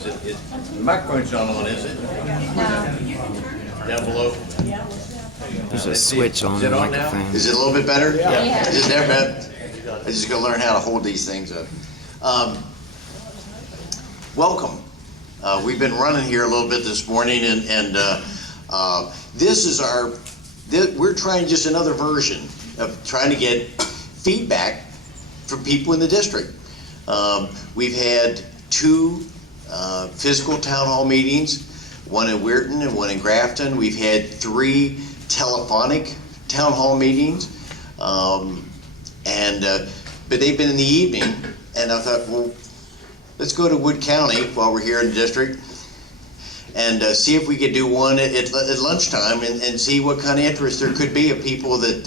The microphone's not on, is it? Down below? There's a switch on Is the it on now? microphone. Is it a little bit better? Yeah. Is it never bad? I just gotta learn how to hold these things up. Welcome. We've been running here a little bit this morning, and this is we're trying just another version of trying to get feedback from people in the district. We've had two physical town hall meetings, one in Weirton and one in Grafton. We've had 3 telephonic town hall meetings, but they've been in the evening, and I thought, well, let's go to Wood County while we're here in the district and see if we could do one at lunchtime and see what kind of interest there could be of people that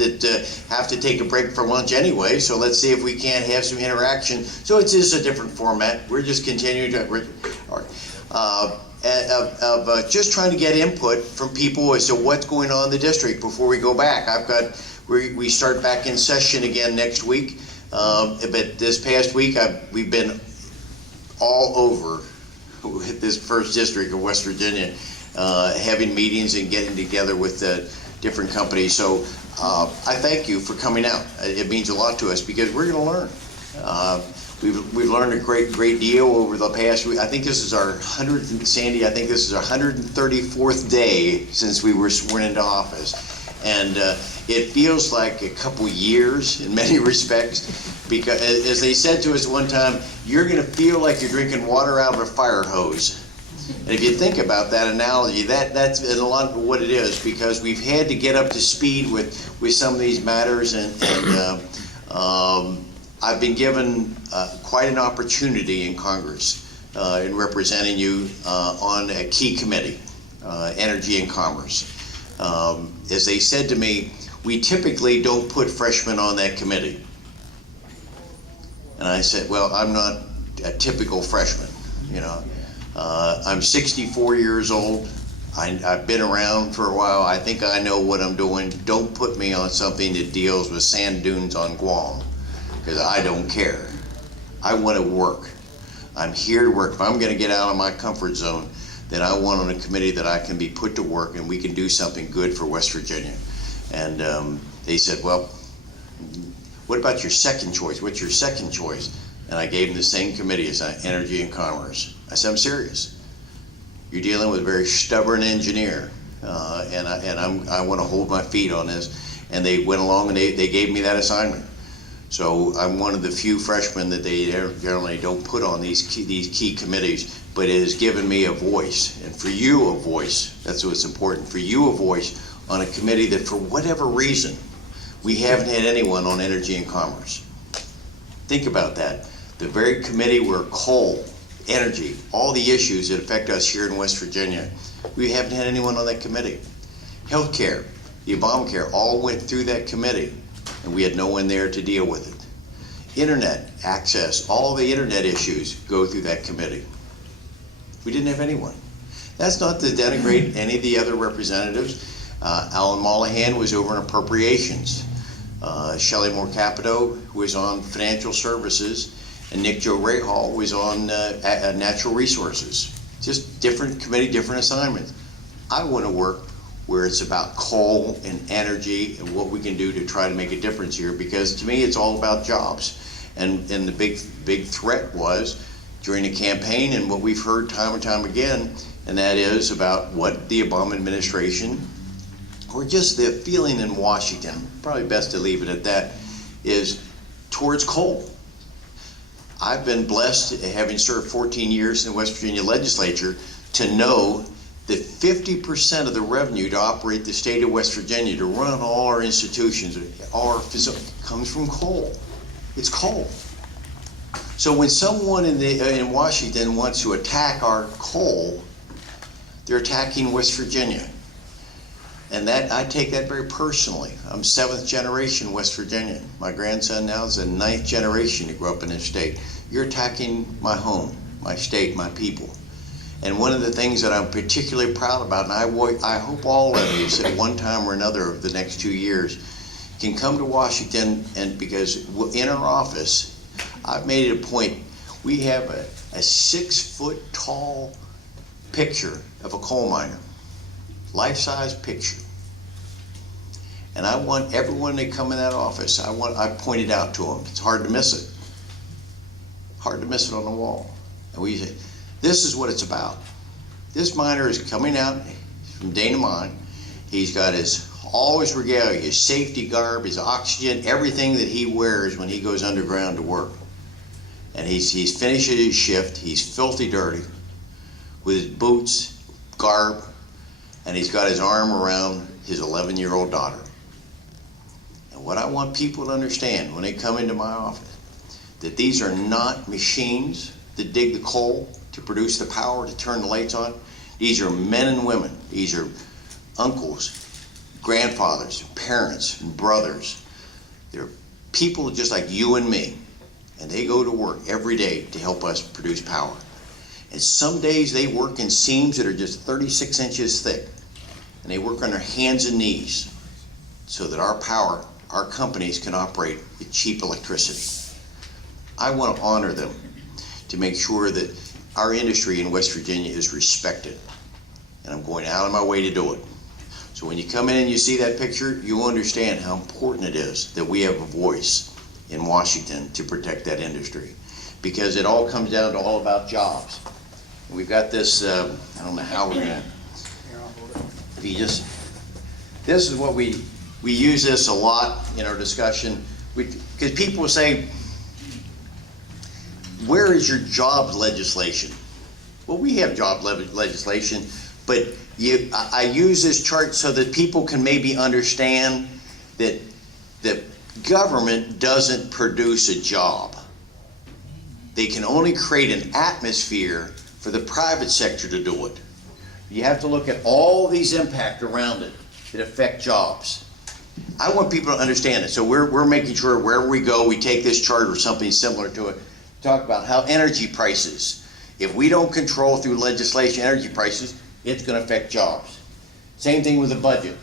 have to take a break for lunch anyway. So let's see if we can't have some interaction. So it's just a different format. We're just continuing to, just trying to get input from people as to what's going on in the district before we go back. We start back in session again next week, but this past week we've been all over with this first district of West Virginia, having meetings and getting together with different companies. So I thank you for coming out. It means a lot to us because we're going to learn. We've learned a great deal over the past week. I think this is our 134th day since we were sworn into office, and it feels like a couple years in many respects, because as they said to us one time, you're going to feel like you're drinking water out of a fire hose. And if you think about that analogy, that's a lot of what it is, because we've had to get up to speed with some of these matters, and I've been given quite an opportunity in Congress in representing you on a key committee, Energy and Commerce. As they said to me, we typically don't put freshmen on that committee. And I said, well, I'm not a typical freshman, you know. I'm 64 years old. I've been around for a while. I think I know what I'm doing. Don't put me on something that deals with sand dunes on Guam, because I don't care. I want to work. I'm here to work. If I'm going to get out of my comfort zone, then I want on a committee that I can be put to work and we can do something good for West Virginia. And they said, well, what about your second choice? What's your second choice? And I gave them the same committee as Energy and Commerce. I said, I'm serious. You're dealing with a very stubborn engineer, and I want to hold my feet on this. And they went along and they gave me that assignment. So I'm one of the few freshmen that they generally don't put on these key committees, but it has given me a voice, and for you a voice. That's what's important. For you a voice on a committee that for whatever reason, we haven't had anyone on Energy and Commerce. Think about that. The very committee where coal, energy, all the issues that affect us here in West Virginia, we haven't had anyone on that committee. Healthcare, the Obamacare, all went through that committee, and we had no one there to deal with it. Internet access, all the internet issues go through that committee. We didn't have anyone. That's not to denigrate any of the other representatives. Alan Mollahan was over in appropriations. Shelley Moore Capito was on financial services, and Nick Joe Rahal was on natural resources. Just different committee, different assignments. I want to work where it's about coal and energy and what we can do to try to make a difference here, because to me it's all about jobs. And the big threat was during the campaign, and what we've heard time and time again, and that is about what the Obama administration, or just the feeling in Washington, probably best to leave it at that, is towards coal. I've been blessed, having served 14 years in the West Virginia legislature, to know that 50% of the revenue to operate the state of West Virginia, to run all our institutions, all our facilities, comes from coal. It's coal. So when someone in Washington wants to attack our coal, they're attacking West Virginia. And that, I take that very personally. I'm 7th generation West Virginian. My grandson now is the 9th generation to grow up in this state. You're attacking my home, my state, my people. And one of the things that I'm particularly proud about, and I hope all of you at one time or another over the next 2 years can come to Washington, and because in our office, I've made it a point, we have a 6-foot tall picture of a coal miner, life-size picture. And I want everyone that come in that office, I pointed out to them, it's hard to miss it. Hard to miss it on the wall. And we say, this is what it's about. This miner is coming out from day to mine. He's got all his regalia, his safety garb, his oxygen, everything that he wears when he goes underground to work. And he's finishing his shift, he's filthy dirty, with his boots, garb, and he's got his arm around his 11-year-old daughter. And what I want people to understand when they come into my office, that these are not machines that dig the coal to produce the power to turn the lights on. These are men and women. These are uncles, grandfathers, parents, and brothers. They're people just like you and me, and they go to work every day to help us produce power. And some days they work in seams that are just 36 inches thick, and they work on their hands and knees so that our companies can operate with cheap electricity. I want to honor them to make sure that our industry in West Virginia is respected, and I'm going out of my way to do it. So when you come in and you see that picture, you understand how important it is that we have a voice in Washington to protect that industry, because it all comes down to all about jobs. We've got this, I don't know how we're gonna, this is what we use this a lot in our discussion, because people will say, where is your job legislation? Well, we have job legislation, but I use this chart so that people can maybe understand that government doesn't produce a job. They can only create an atmosphere for the private sector to do it. You have to look at all these impacts around it that affect jobs. I want people to understand it. So we're making sure wherever we go, we take this chart or something similar to it, talk about how energy prices, if we don't control through legislation energy prices, it's going to affect jobs. Same thing with the budget.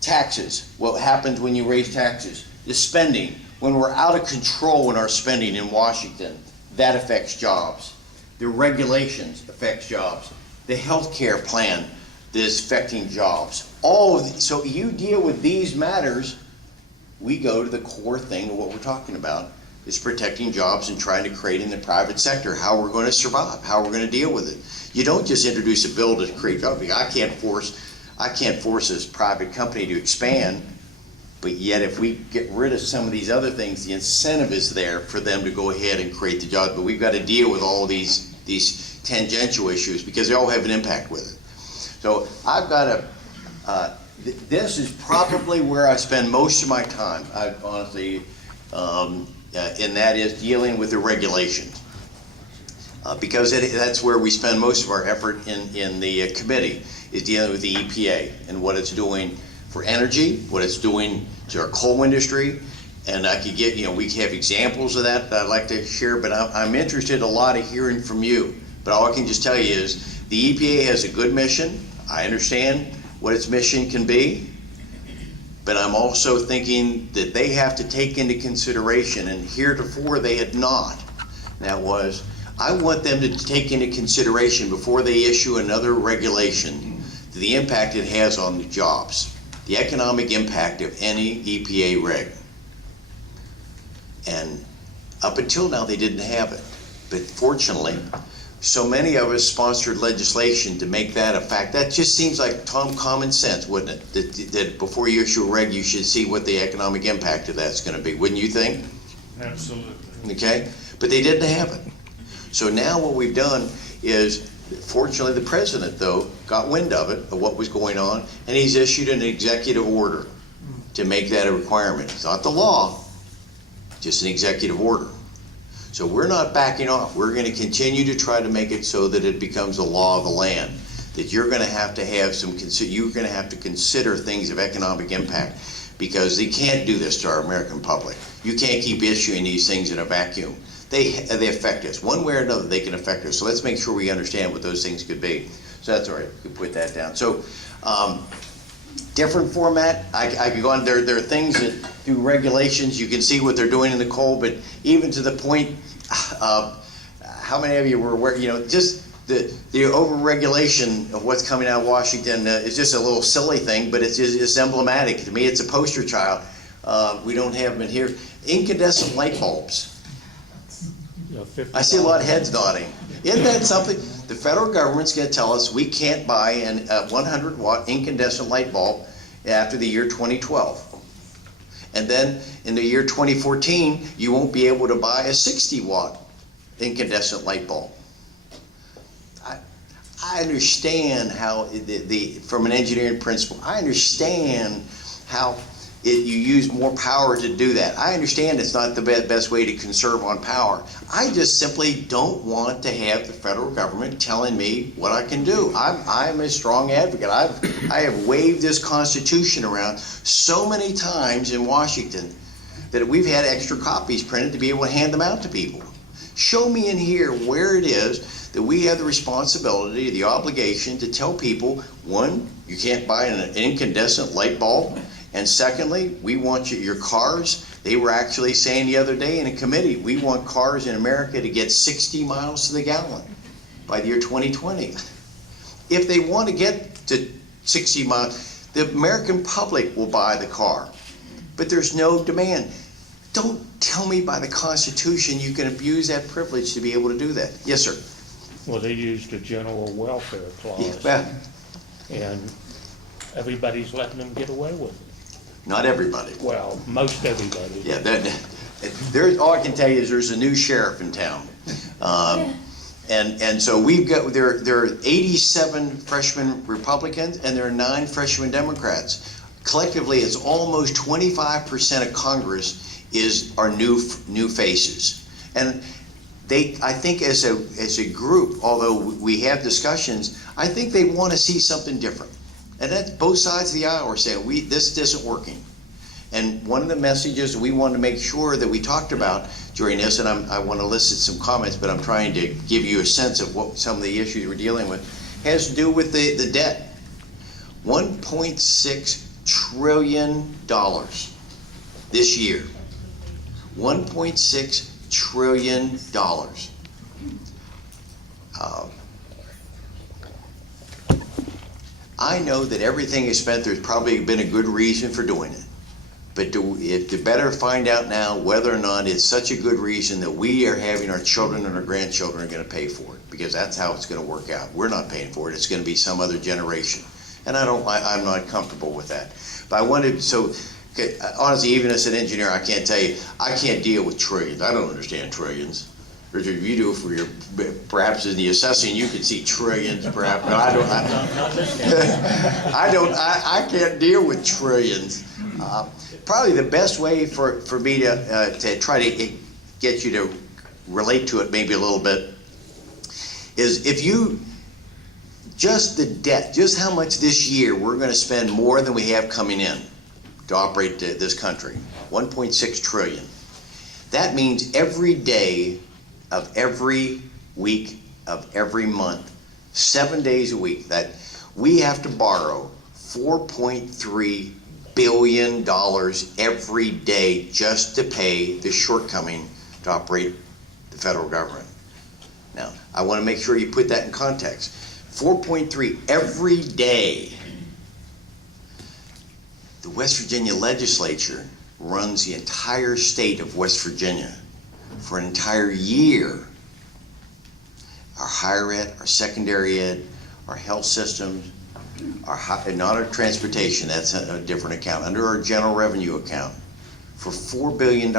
Taxes, what happens when you raise taxes? The spending, when we're out of control in our spending in Washington, that affects jobs. The regulations affects jobs. The health care plan that is affecting jobs. All of these, so you deal with these matters, we go to the core thing of what we're talking about, is protecting jobs and trying to create in the private sector how we're going to survive, how we're going to deal with it. You don't just introduce a bill to create jobs. I can't force this private company to expand, but yet if we get rid of some of these other things, the incentive is there for them to go ahead and create the jobs. But we've got to deal with all these tangential issues because they all have an impact with it. So I've got this is probably where I spend most of my time, honestly, and that is dealing with the regulations. Because that's where we spend most of our effort in the committee, is dealing with the EPA and what it's doing for energy, what it's doing to our coal industry. And I could get, we have examples of that I'd like to share, but I'm interested a lot of hearing from you. But all I can just tell you is the EPA has a good mission. I understand what its mission can be, but I'm also thinking that they have to take into consideration, and heretofore they had not. That was, I want them to take into consideration before they issue another regulation the impact it has on the jobs, the economic impact of any EPA reg. And up until now they didn't have it, but fortunately, so many of us sponsored legislation to make that a fact. That just seems like common sense, wouldn't it? That before you issue a reg, you should see what the economic impact of that's going to be. Wouldn't you think? Absolutely. Okay, but they didn't have it. So now what we've done is, fortunately, the president, though, got wind of it, of what was going on, and he's issued an executive order to make that a requirement. It's not the law, just an executive order. So we're not backing off. We're going to continue to try to make it so that it becomes a law of the land, that you're going to have some, you're going to have to consider things of economic impact, because they can't do this to our American public. You can't keep issuing these things in a vacuum. They affect us. One way or another, they can affect us. So let's make sure we understand what those things could be. So that's all right. We can put that down. So different format. I could go on. There are things that through regulations you can see what they're doing in the coal, but even to the point of how many of you were aware, just the overregulation of what's coming out of Washington is just a little silly thing, but it's emblematic. To me, it's a poster child. We don't have them here. Incandescent light bulbs. I see a lot of heads nodding. Isn't that something? The federal government's going to tell us we can't buy a 100-watt incandescent light bulb after the year 2012. And then in the year 2014, you won't be able to buy a 60-watt incandescent light bulb. I understand how, from an engineering principle, I understand how you use more power to do that. I understand it's not the best way to conserve on power. I just simply don't want to have the federal government telling me what I can do. I'm a strong advocate. I have waved this Constitution around so many times in Washington that we've had extra copies printed to be able to hand them out to people. Show me in here where it is that we have the responsibility, the obligation to tell people, one, you can't buy an incandescent light bulb, and secondly, we want your cars. They were actually saying the other day in a committee, we want cars in America to get 60 miles to the gallon by the year 2020. If they want to get to 60 miles, the American public will buy the car, but there's no demand. Don't tell me by the Constitution you can abuse that privilege to be able to do that. Yes, sir. Well, they used a general welfare clause, Yeah, and everybody's letting them get away with it. not everybody. Well, most everybody. Yeah, all I can tell you is there's a new sheriff in town. And so we've got, there are 87 freshman Republicans and there are 9 freshman Democrats. Collectively, it's almost 25% of Congress are new faces. And I think as a group, although we have discussions, I think they want to see something different. And that's both sides of the aisle are saying, this isn't working. And one of the messages we wanted to make sure that we talked about during this, and I want to elicit some comments, but I'm trying to give you a sense of what some of the issues we're dealing with, has to do with the debt. $1.6 trillion this year. $1.6 trillion. I know that everything is spent, there's probably been a good reason for doing it. But to better find out now whether or not it's such a good reason that we are having our children and our grandchildren are going to pay for it, because that's how it's going to work out. We're not paying for it, it's going to be some other generation. And I'm not comfortable with that. But I wanted, honestly, even as an engineer, I can't tell you, I can't deal with trillions. I don't understand trillions. Richard, you do for perhaps in the assessing, you can see trillions, perhaps. No, I can't deal with trillions. Probably the best way for me to try to get you to relate to it maybe a little bit is if you, just the debt, just how much this year we're going to spend more than we have coming in to operate this country, 1.6 trillion. That means every day of every week of every month, 7 days a week, that we have to borrow $4.3 billion every day just to pay the shortcoming to operate the federal government. Now, I want to make sure you put that in context. 4.3 every day. The West Virginia legislature runs the entire state of West Virginia for an entire year. Our higher ed, our secondary ed, our health systems, not our transportation, that's a different account, under our general revenue account, for $4 billion.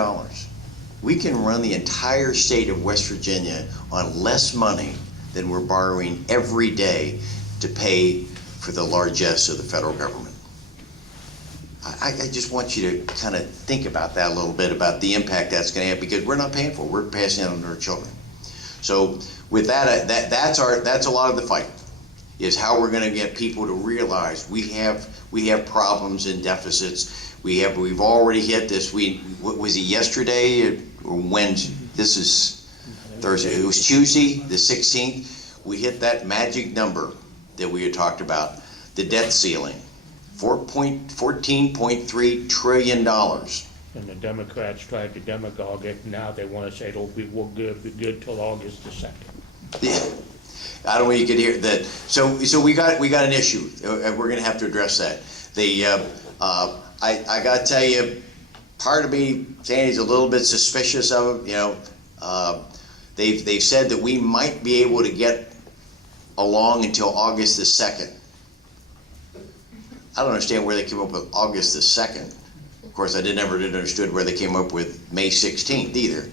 We can run the entire state of West Virginia on less money than we're borrowing every day to pay for the largesse of the federal government. I just want you to kind of think about that a little bit, about the impact that's going to have, because we're not paying for it, we're passing it on to our children. So with that, that's a lot of the fight, is how we're going to get people to realize we have problems and deficits. We've already hit this. What was it, yesterday or Wednesday? This is Thursday. It was Tuesday, the 16th. We hit that magic number that we had talked about, the debt ceiling, $14.3 trillion. And the Democrats tried to demagogue it, now they wanna say we'll be good till August the 2nd. Yeah. I don't know if you could hear that. So we got an issue, and we're gonna have to address that. I gotta tell you, part of me, Sandy's a little bit suspicious of them, they've said that we might be able to get along until August the 2nd. I don't understand where they came up with August the 2nd. Of course, I never understood where they came up with May 16th either,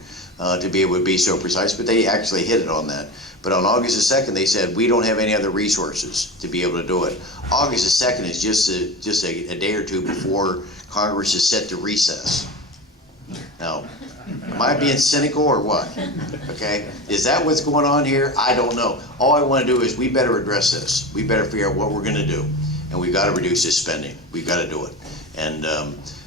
to be able to be so precise, but they actually hit it on that. But on August the 2nd, they said, we don't have any other resources to be able to do it. August the 2nd is just a day or two before Congress is set to recess. Now, am I being cynical or what? Okay, is that what's going on here? I don't know. All I want to do is we better address this. We better figure out what we're going to do, and we've got to reduce this spending. We've got to do it. And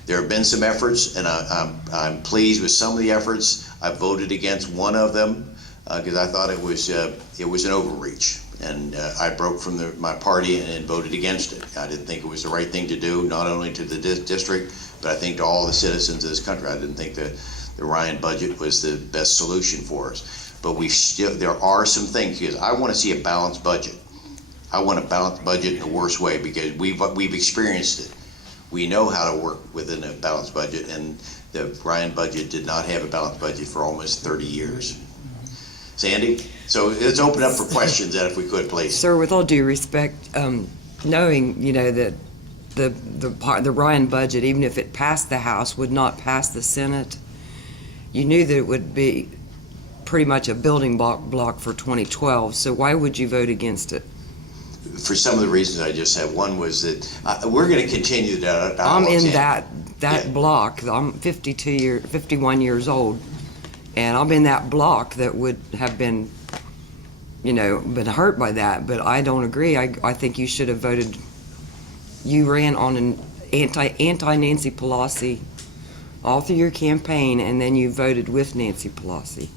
there have been some efforts, and I'm pleased with some of the efforts. I voted against one of them because I thought it was an overreach, and I broke from my party and voted against it. I didn't think it was the right thing to do, not only to the district, but I think to all the citizens of this country. I didn't think that the Ryan budget was the best solution for us. But there are some things, because I want to see a balanced budget. I want a balanced budget in the worst way, because we've experienced it. We know how to work within a balanced budget, and the Ryan budget did not have a balanced budget for almost 30 years. Sandy? So let's open up for questions, then, if we could, please. Sir, with all due respect, knowing, that the Ryan budget, even if it passed the House, would not pass the Senate, you knew that it would be pretty much a building block for 2012, so why would you vote against it? For some of the reasons I just said. One was that we're going to continue the dialogue. I'm in Sandy. that block. I'm 51 years old, and I'm in that block that would have been, been hurt by that. But I don't agree. I think you should have voted. You ran on an anti Nancy Pelosi all through your campaign, and then you voted with Nancy Pelosi.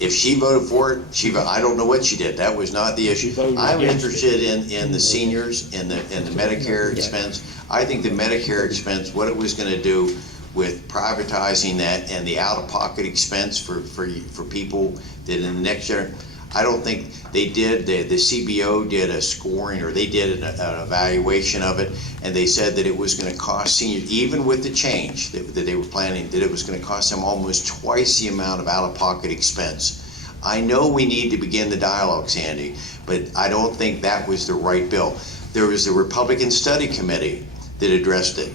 If she voted for it, I don't know what she did. That was not the issue. I'm interested in the seniors and the Medicare expense. I think the Medicare expense, what it was going to do with privatizing that and the out-of-pocket expense for people that in the next year, I don't think they did. The CBO did a scoring, or they did an evaluation of it, and they said that it was going to cost seniors, even with the change that they were planning, that it was going to cost them almost twice the amount of out-of-pocket expense. I know we need to begin the dialogue, Sandy, but I don't think that was the right bill. There was a Republican Study Committee that addressed it,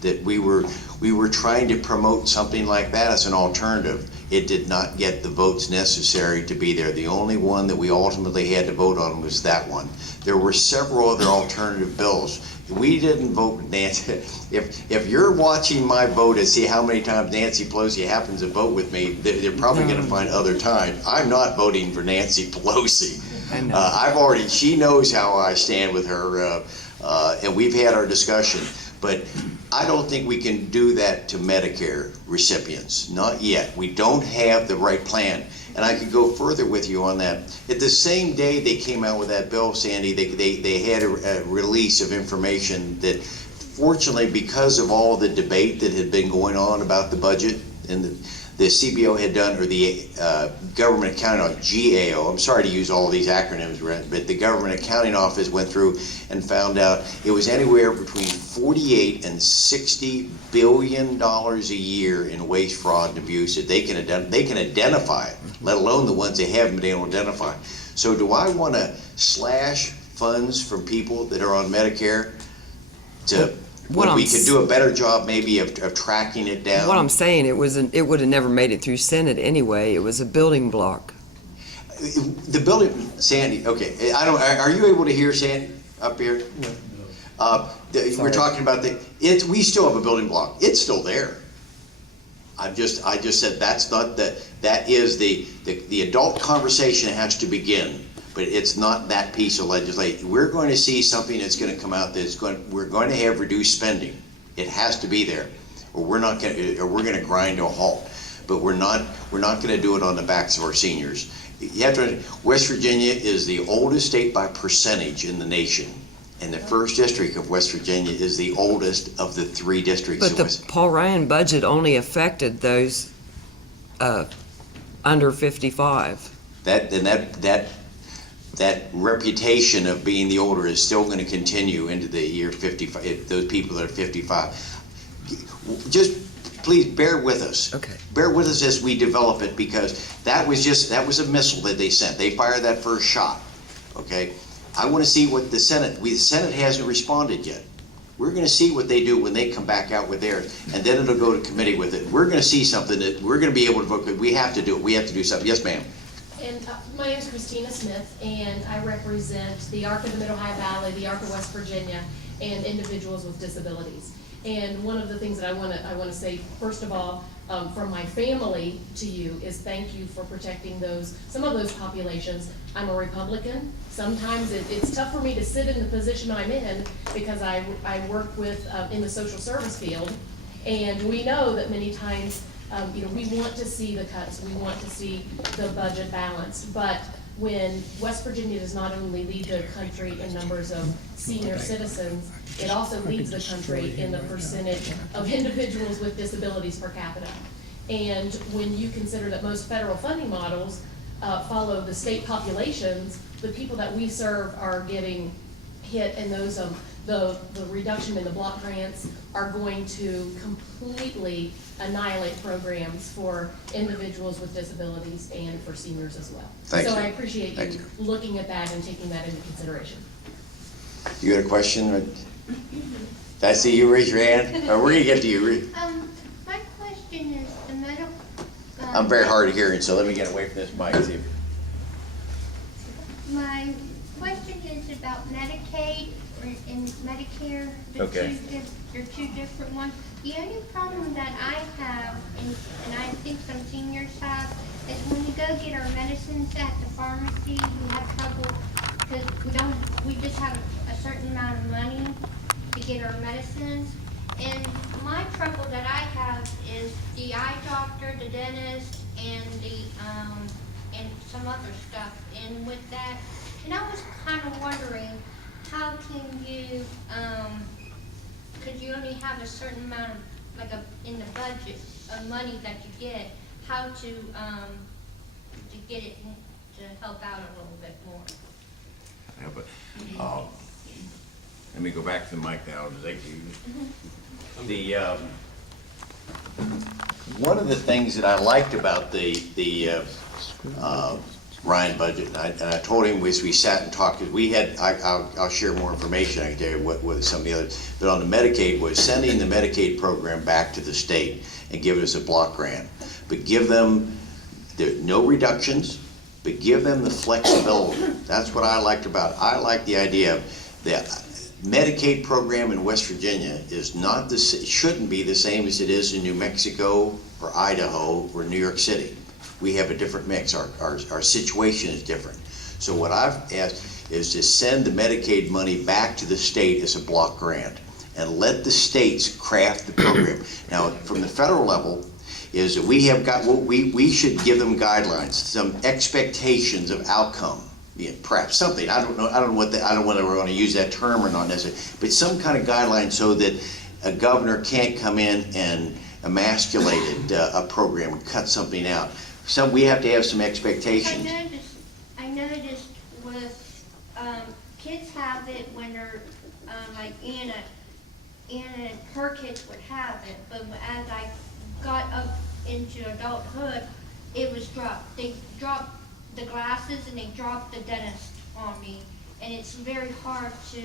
that we were trying to promote something like that as an alternative. It did not get the votes necessary to be there. The only one that we ultimately had to vote on was that one. There were several other alternative bills. We didn't vote Nancy. If you're watching my vote and see how many times Nancy Pelosi happens to vote with me, they're probably going to find other times. I'm not voting for Nancy Pelosi. I know. She knows how I stand with her, and we've had our discussion. But I don't think we can do that to Medicare recipients, not yet. We don't have the right plan. And I could go further with you on that. At the same day they came out with that bill, Sandy, they had a release of information that, fortunately, because of all the debate that had been going on about the budget, and the CBO had done, or the Government Accounting Office, GAO, I'm sorry to use all these acronyms, but the Government Accounting Office went through and found out it was anywhere between $48 and $60 billion a year in waste, fraud, and abuse that they can identify it, let alone the ones they haven't been able to identify. So do I want to slash funds from people that are on Medicare to... When we could do a better job maybe of tracking it down? What I'm saying, it would have never made it through Senate anyway. It was a building block. The building, Sandy, okay, are you able to hear Sandy up here? No. We're talking about we still have a building block. It's still there. I just said that is the adult conversation has to begin. But it's not that piece of legislation. We're going to see something that's going to come out we're going to have reduced spending. It has to be there, or we're going to grind to a halt. But we're not going to do it on the backs of our seniors. You have to. West Virginia is the oldest state by percentage in the nation, And the first district of West Virginia is the oldest of the 3 districts. But the Paul Ryan budget only affected those under 55. That reputation of being the older is still going to continue into the year 55, those people that are 55. Just please bear with us. Okay. Bear with us as we develop it, because that was a missile that they sent. They fired that first shot, okay? I want to see what the Senate hasn't responded yet. We're going to see what they do when they come back out with theirs, and then it'll go to committee with it. We're going to see something that we're going to be able to vote. We have to do it. We have to do something. Yes, ma'am. And my name is Christina Smith, and I represent the ARC of the Mid-Ohio Valley, the ARC of West Virginia, and individuals with disabilities. And one of the things that I want to say, first of all, from my family to you, is thank you for protecting some of those populations. I'm a Republican. Sometimes it's tough for me to sit in the position I'm in because I work with in the social service field, and we know that many times we want to see the cuts, we want to see the budget balanced, but when West Virginia does not only lead the country in numbers of senior citizens, it also leads the country in the percentage of individuals with disabilities per capita. And when you consider that most federal funding models follow the state populations, the people that we serve are getting hit, and those the reduction in the block grants are going to completely annihilate programs for individuals with disabilities and for seniors as well. Thank so you. I appreciate you looking at that and taking that into consideration. You got a question? Did I see you raise your hand? Or we're going to get to you. My question is the medical. I'm very hard of hearing, so let me get away from this mic. See if- My question is about Medicaid and Medicare. Okay. They're two different ones. The only problem that I have, and I think some seniors have, is when we go get our medicines at the pharmacy, we have trouble because we just have a certain amount of money to get our medicines. And my trouble that I have is the eye doctor, the dentist, and and some other stuff. And with that, and I was kind of wondering, how can you, because you only have a certain amount of, in the budget of money that you get, how to get it to help out a little bit more. Yeah, but, let me go back to the mic now. Thank you. One of the things that I liked about the Ryan budget, and I told him as we sat and talked, because we had, I'll share more information, I can tell you what some of the others, but on the Medicaid was sending the Medicaid program back to the state and giving us a block grant, but give them no reductions, but give them the flexibility. That's what I liked about it. I like the idea that Medicaid program in West Virginia is not shouldn't be the same as it is in New Mexico or Idaho or New York City. We have a different mix. Our situation is different. So what I've asked is to send the Medicaid money back to the state as a block grant and let the states craft the program. Now, from the federal level, is that we have got we should give them guidelines, some expectations of outcome. Yeah, perhaps something. I don't know what I don't know whether we're going to use that term or not necessarily, but some kind of guideline so that a governor can't come in and emasculate a program and cut something out. So we have to have some expectations. I noticed with kids have it when they're like Anna and her kids would have it, but as I got up into adulthood, it was dropped. They dropped the glasses and they dropped the dentist on me, and it's very hard to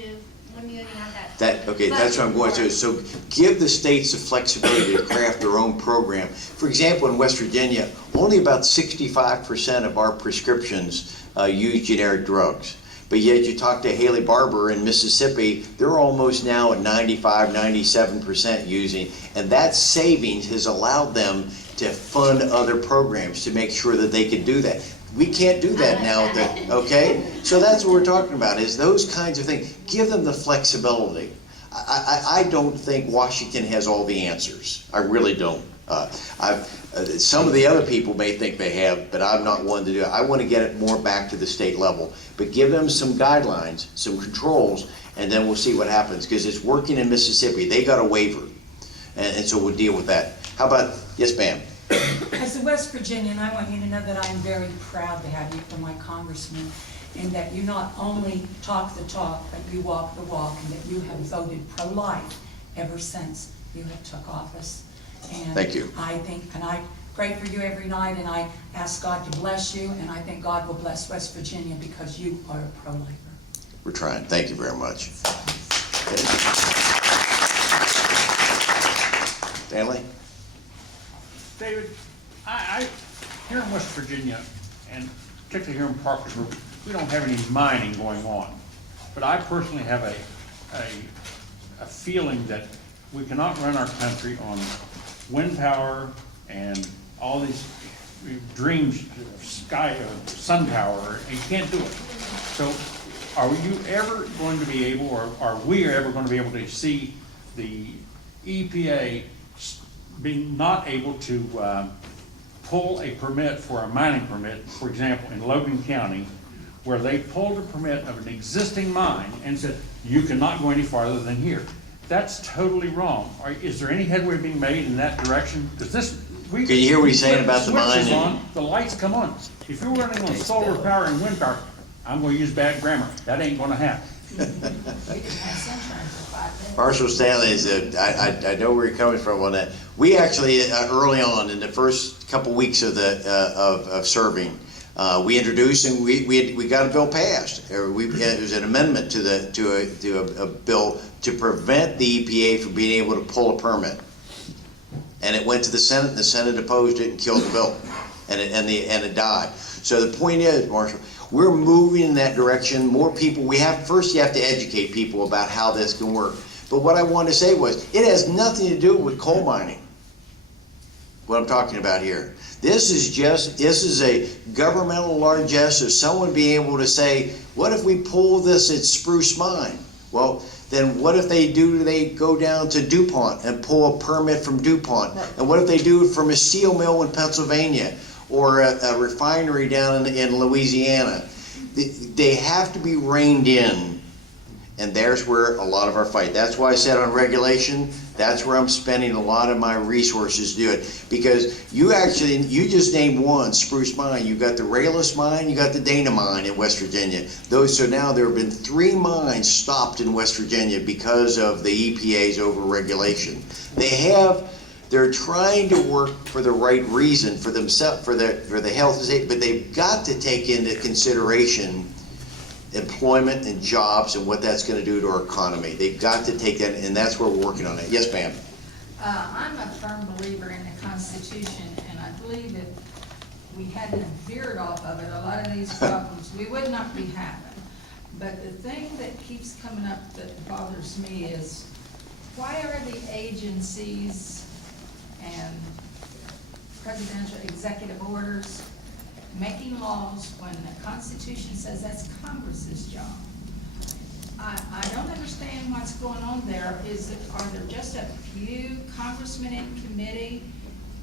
when you only have that. That's what I'm going to. So give the states the flexibility to craft their own program. For example, in West Virginia, only about 65% of our prescriptions use generic drugs. But yet you talk to Haley Barber in Mississippi, they're almost now at 95, 97% using, and that savings has allowed them to fund other programs to make sure that they can do that. We can't do that now, okay? So that's what we're talking about, is those kinds of things. Give them the flexibility. I don't think Washington has all the answers. I really don't. Some of the other people may think they have, but I'm not one to do it. I want to get it more back to the state level, but give them some guidelines, some controls, and then we'll see what happens, because it's working in Mississippi. They got a waiver, and so we'll deal with that. How about, yes, ma'am? As a West Virginian, I want you to know that I'm very proud to have you for my congressman, and that you not only talk the talk, but you walk the walk, and that you have voted pro-life ever since you have took office. And Thank you. I think, and I pray for you every night, and I ask God to bless you, and I think God will bless West Virginia because you are a pro-lifer. We're trying. Thank you very much. Okay. Stanley? David, I here in West Virginia, and particularly here in Parkersburg, we don't have any mining going on. But I personally have a feeling that we cannot run our country on wind power and all these dreams, sun power. You can't do it. So are you ever going to be able, or are we ever going to be able to see the EPA being not able to pull a permit for a mining permit, for example, in Logan County, where they pulled a permit of an existing mine and said, you cannot go any farther than here? That's totally wrong. Is there any headway being made in that direction? Because this, Can you hear what he's saying about the switch is mining? on, the lights come on. If you're running on solar power and wind power, I'm gonna use bad grammar. That ain't gonna happen. Marshall Stanley is I know where you're coming from on that. We actually, early on in the first couple weeks of of serving, we introduced and we got a bill passed. It was an amendment to a bill to prevent the EPA from being able to pull a permit. And it went to the Senate, and the Senate opposed it and killed the bill, and it died. So the point is, Marshall, we're moving in that direction. More people, first you have to educate people about how this can work. But what I wanted to say was, it has nothing to do with coal mining, what I'm talking about here. This is a governmental largesse of someone being able to say, what if we pull this at Spruce Mine? Well, then what if they go down to DuPont and pull a permit from DuPont? Right. And what if they do it from a steel mill in Pennsylvania or a refinery down in Louisiana? They have to be reined in, and there's where a lot of our fight. That's why I said on regulation, that's where I'm spending a lot of my resources to do it. Because you just named one, Spruce Mine. You got the Rayless Mine, you got the Dana Mine in West Virginia. So now there have been 3 mines stopped in West Virginia because of the EPA's overregulation. They're trying to work for the right reason for themselves, for the health and safety, but they've got to take into consideration employment and jobs and what that's going to do to our economy. They've got to take that, and that's where we're working on it. Yes, ma'am. I'm a firm believer in the Constitution, and I believe if we hadn't veered off of it, a lot of these problems we would not be having. But the thing that keeps coming up that bothers me is, why are the agencies and presidential executive orders making laws when the Constitution says that's Congress's job? I don't understand what's going on there. Are there just a few congressmen in committee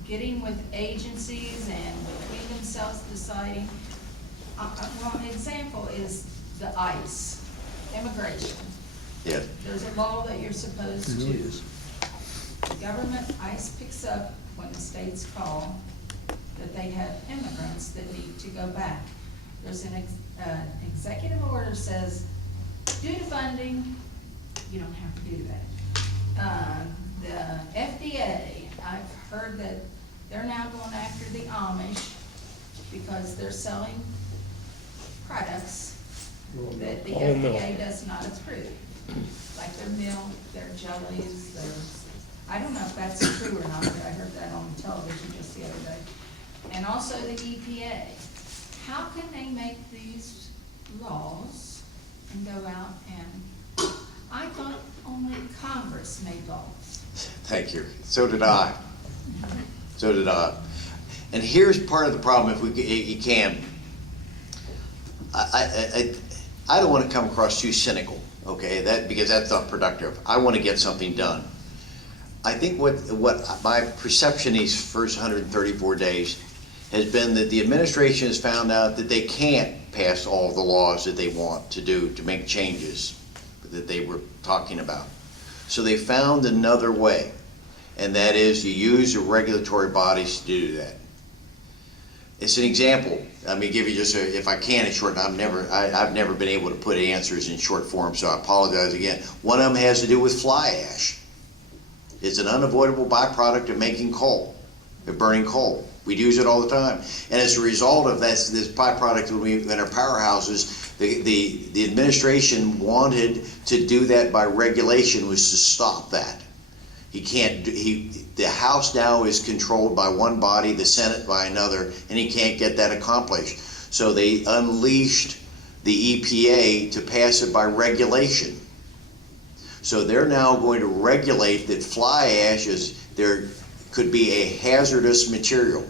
getting with agencies and between themselves deciding? Well, an example is the ICE, immigration. Yeah. There's a law that you're supposed to. The government, ICE picks up when the states call that they have immigrants that need to go back. There's an executive order says, due to funding, you don't have to do that. The FDA, I've heard that they're now going after the Amish because they're selling products that the FDA does not approve. Like their milk, their jellies, I don't know if that's true or not, but I heard that on television just the other day. And also the EPA. How can they make these laws and go out and, I thought only Congress made laws. Thank you. So did I. So did I. And here's part of the problem, if you can. I don't want to come across too cynical, okay? Because that's not productive. I want to get something done. I think what my perception these first 134 days has been that the administration has found out that they can't pass all the laws that they want to do to make changes that they were talking about. So they found another way, and that is you use the regulatory bodies to do that. It's an example. Let me give you just if I can in short, I've never been able to put answers in short form, so I apologize again. One of them has to do with fly ash. It's an unavoidable byproduct of making coal, of burning coal. We use it all the time. And as a result of this byproduct in our powerhouses, the administration wanted to do that by regulation, was to stop that. The House now is controlled by one body, the Senate by another, and he can't get that accomplished. So they unleashed the EPA to pass it by regulation. So they're now going to regulate that fly ash could be a hazardous material.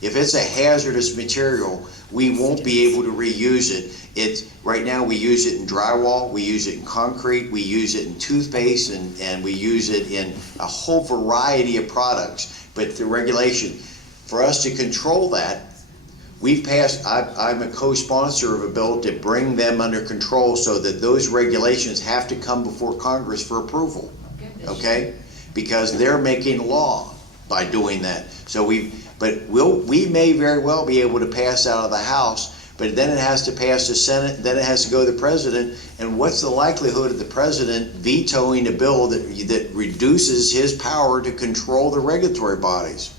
If it's a hazardous material, we won't be able to reuse it. Right now we use it in drywall, we use it in concrete, we use it in toothpaste, and we use it in a whole variety of products. But the regulation, for us to control that, we've passed, I'm a co-sponsor of a bill to bring them under control so that those regulations have to come before Congress for approval, okay? Because they're making law by doing that. So we may very well be able to pass out of the House, but then it has to pass the Senate, then it has to go to the President, and what's the likelihood of the President vetoing a bill that reduces his power to control the regulatory bodies?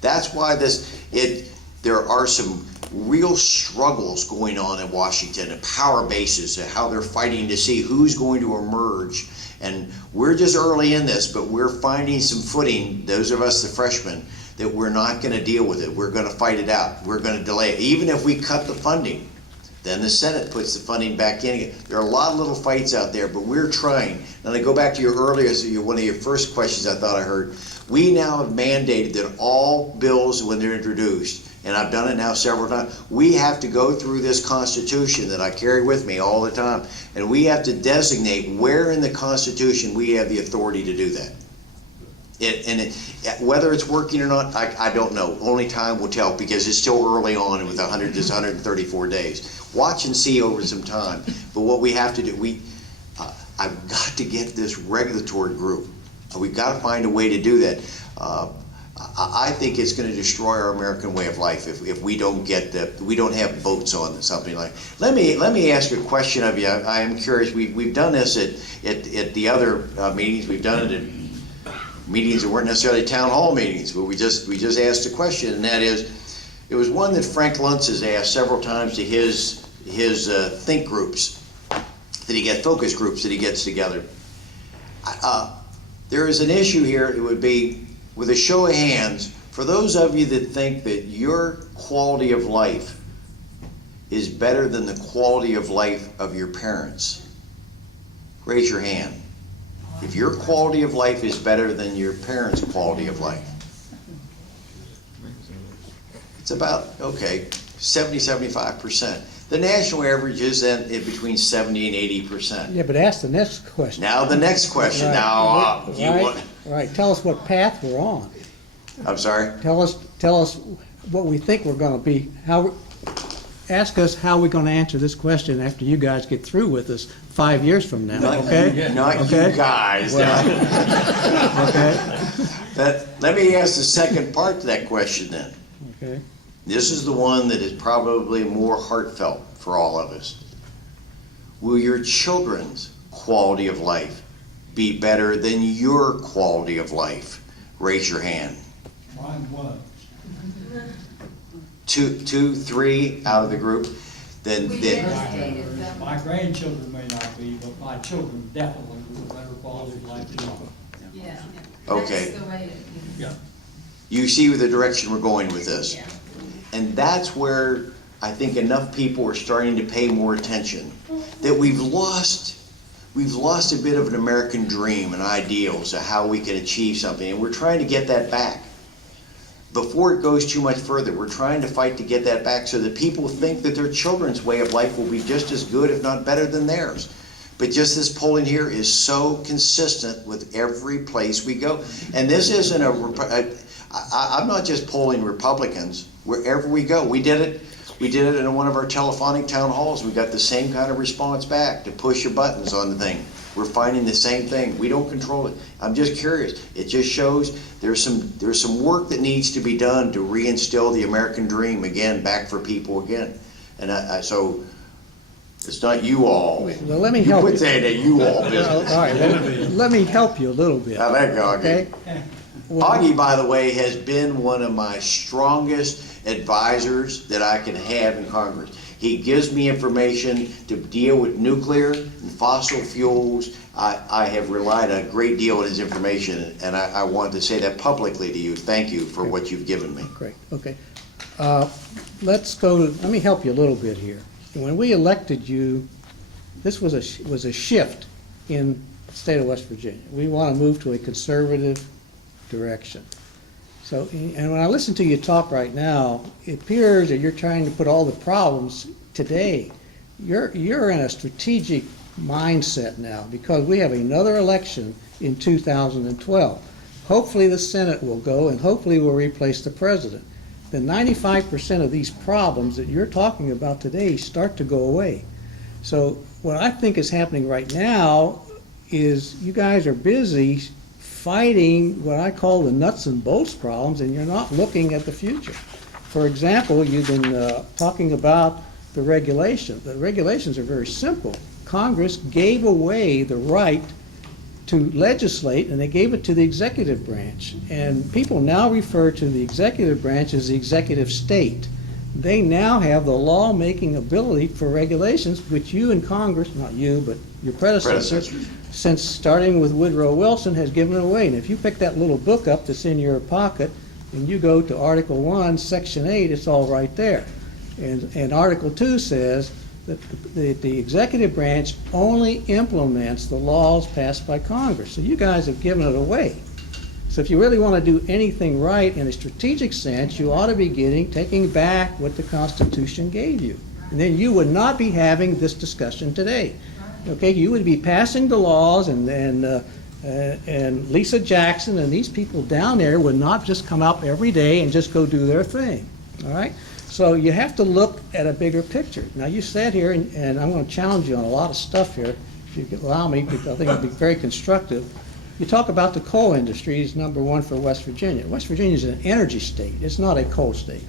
That's why there are some real struggles going on in Washington, and power bases, and how they're fighting to see who's going to emerge. And we're just early in this, but we're finding some footing, those of us, the freshmen, that we're not going to deal with it. We're going to fight it out. We're going to delay it. Even if we cut the funding, then the Senate puts the funding back in again. There are a lot of little fights out there, but we're trying. Now, to go back to your earlier, one of your first questions I thought I heard, we now have mandated that all bills, when they're introduced, and I've done it now several times, we have to go through this Constitution that I carry with me all the time, and we have to designate where in the Constitution we have the authority to do that. Whether it's working or not, I don't know. Only time will tell, because it's still early on with 134 days. Watch and see over some time. But what we have to do, I've got to get this regulatory group. We've got to find a way to do that. I think it's going to destroy our American way of life if we don't we don't have votes on something like. Let me ask a question of you. I am curious. We've done this at the other meetings. We've done it at meetings that weren't necessarily town hall meetings, but we just asked a question, and that is, it was one that Frank Luntz has asked several times to his think groups that he gets, focus groups that he gets together. There is an issue here. It would be, with a show of hands, for those of you that think that your quality of life is better than the quality of life of your parents, raise your hand. If your quality of life is better than your parents' quality of life, it's about, 70-75%. The national average is then between 70 and 80%. Yeah, but ask the next question. Now the next question. Right. Now, Right. Tell us what path we're on. I'm sorry? Tell us what we think we're going to be. Ask us how we're going to answer this question after you guys get through with us 5 years from now. Okay? Not okay? you guys. Well, okay. Let me ask the second part to that question then. Okay. This is the one that is probably more heartfelt for all of us. Will your children's quality of life be better than your quality of life? Raise your hand. Mine was. 2, 3 out of the group. Then My grandchildren may not be, but my children definitely will a better quality of life than mine. Yeah. Okay. That's the way Yeah. You see the direction we're going with this. Yeah. And that's where I think enough people are starting to pay more attention. That we've lost a bit of an American dream and ideals of how we can achieve something, and we're trying to get that back. Before it goes too much further, we're trying to fight to get that back so that people think that their children's way of life will be just as good, if not better, than theirs. but just this polling here is so consistent with every place we go. And this isn't I'm not just polling Republicans. Wherever we go, we did it in one of our telephonic town halls. We got the same kind of response back to push your buttons on the thing. We're finding the same thing. We don't control it. I'm just curious. It just shows there's some work that needs to be done to reinstill the American dream again, back for people again. And so it's not you all. Well, let me help You you. quit saying that you all business. All right, let me help you a little bit. Now that Augie. Okay? Augie, by the way, has been one of my strongest advisors that I can have in Congress. He gives me information to deal with nuclear and fossil fuels. I have relied a great deal on his information, and I want to say that publicly to you. Thank you for what you've given me. Great, okay. Let me help you a little bit here. When we elected you, this was a shift in the state of West Virginia. We want to move to a conservative direction. So, and when I listen to you talk right now, it appears that you're trying to put all the problems today. You're in a strategic mindset now because we have another election in 2012. Hopefully the Senate will go and hopefully we'll replace the president. Then 95% of these problems that you're talking about today start to go away. So what I think is happening right now is you guys are busy fighting what I call the nuts and bolts problems, and you're not looking at the future. For example, you've been talking about the regulation. The regulations are very simple. Congress gave away the right to legislate, and they gave it to the executive branch. And people now refer to the executive branch as the executive state. They now have the law-making ability for regulations, which you in Congress, not you, but your predecessors, since starting with Woodrow Wilson, has given it away. And if you pick that little book up that's in your pocket, and you go to Article 1, Section 8, it's all right there. And Article 2 says that the executive branch only implements the laws passed by Congress. So you guys have given it away. So if you really want to do anything right in a strategic sense, you ought to be taking back what the Constitution gave you. And then you would not be having this discussion today. Okay, you would be passing the laws, and Lisa Jackson and these people down there would not just come up every day and just go do their thing. All right? So you have to look at a bigger picture. Now you sat here, and I'm going to challenge you on a lot of stuff here, if you could allow me, because I think it'll be very constructive. You talk about the coal industry is number one for West Virginia. West Virginia is an energy state. It's not a coal state.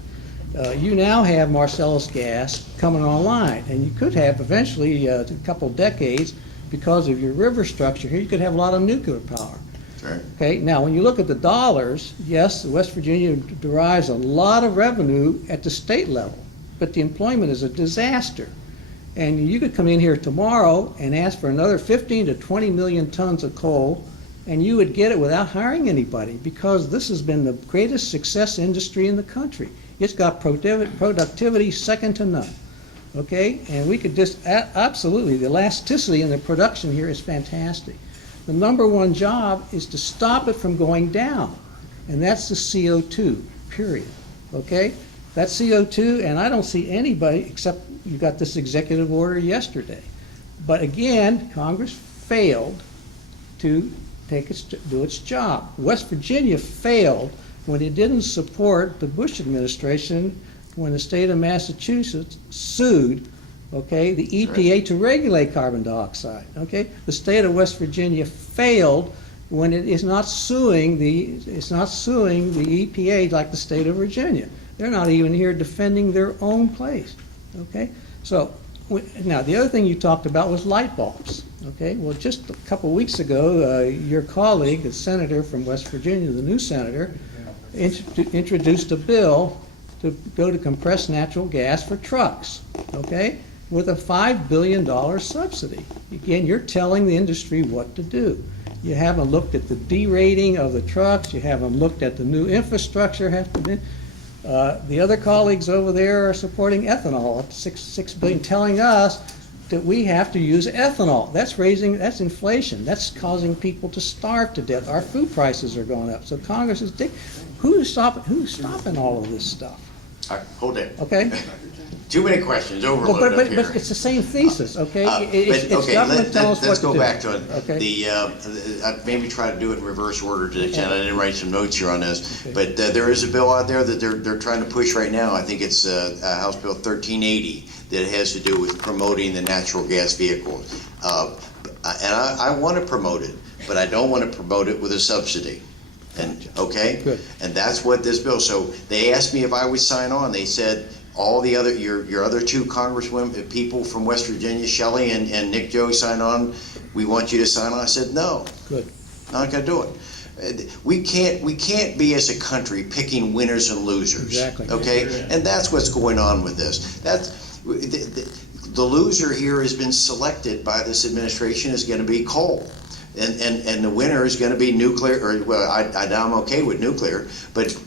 You now have Marcellus gas coming online, and you could have eventually, a couple decades, because of your river structure here, you could have a lot of nuclear power. Right. Okay, now when you look at the dollars, yes, West Virginia derives a lot of revenue at the state level, but the employment is a disaster. And you could come in here tomorrow and ask for another 15 to 20 million tons of coal, and you would get it without hiring anybody, because this has been the greatest success industry in the country. It's got productivity second to none. Okay, and we could just absolutely, the elasticity in the production here is fantastic. The number one job is to stop it from going down, and that's the CO2, period. Okay? That's CO2, and I don't see anybody, except you got this executive order yesterday. But again, Congress failed to do its job. West Virginia failed when it didn't support the Bush administration when the state of Massachusetts sued, okay, the EPA to regulate carbon dioxide. Okay, the state of West Virginia failed when it is not suing the EPA like the state of Virginia. They're not even here defending their own place. Okay, so now the other thing you talked about was light bulbs. Okay, well, just a couple of weeks ago, your colleague, the senator from West Virginia, the new senator, introduced a bill to go to compressed natural gas for trucks, okay, with a $5 billion subsidy. Again, you're telling the industry what to do. You haven't looked at the derating of the trucks. You haven't looked at the new infrastructure. The other colleagues over there are supporting ethanol at $6 billion, telling us that we have to use ethanol. That's inflation. That's causing people to starve to death. Our food prices are going up. So Congress is who's stopping all of this stuff? All right, hold it. Okay. Too many questions, Well, overload up but here. it's the same thesis, okay? But, It's okay, government telling us what to do. let's go back to it. Okay. I maybe try to do it in reverse order to the extent I didn't write some notes here on this. But there is a bill out there that they're trying to push right now. I think it's House Bill 1380 that has to do with promoting the natural gas vehicles. And I want to promote it, but I don't want to promote it with a subsidy. And, okay? Good. And that's what this bill, so they asked me if I would sign on. They said, all the other, your other two congresswomen, people from West Virginia, Shelley and Nick Joe, sign on. We want you to sign on. I said, no. Good. Not gonna do it. We can't be as a country picking winners and losers. Exactly. Okay? And that's what's going on with this. The loser here has been selected by this administration is gonna be coal. And the winner is gonna be nuclear, or, well, I'm okay with nuclear, but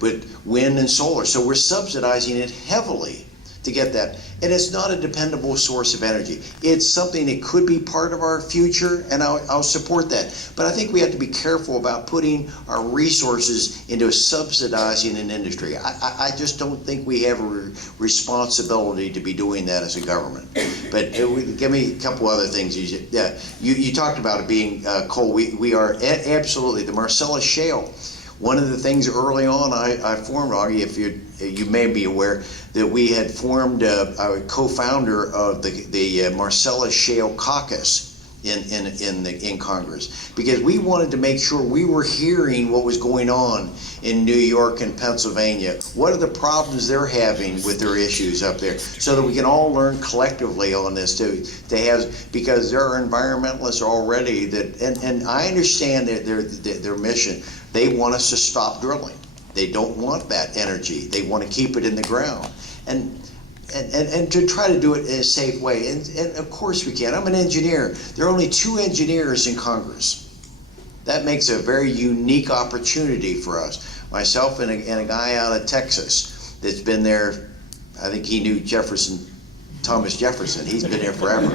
wind and solar. So we're subsidizing it heavily to get that. And it's not a dependable source of energy. It's something that could be part of our future, and I'll support that. But I think we have to be careful about putting our resources into subsidizing an industry. I just don't think we have a responsibility to be doing that as a government. But give me a couple other things. You talked about it being coal. We are absolutely, the Marcellus Shale. One of the things early on I formed, Augie, if you may be aware, that we had formed a co-founder of the Marcellus Shale Caucus in Congress, because we wanted to make sure we were hearing what was going on in New York and Pennsylvania. What are the problems they're having with their issues up there, so that we can all learn collectively on this to have, because there are environmentalists already that, and I understand their mission. They want us to stop drilling. They don't want that energy. They want to keep it in the ground. And to try to do it in a safe way. And of course we can. I'm an engineer. There are only 2 engineers in Congress. That makes a very unique opportunity for us. Myself and a guy out of Texas that's been there. I think he knew Thomas Jefferson. He's been there forever.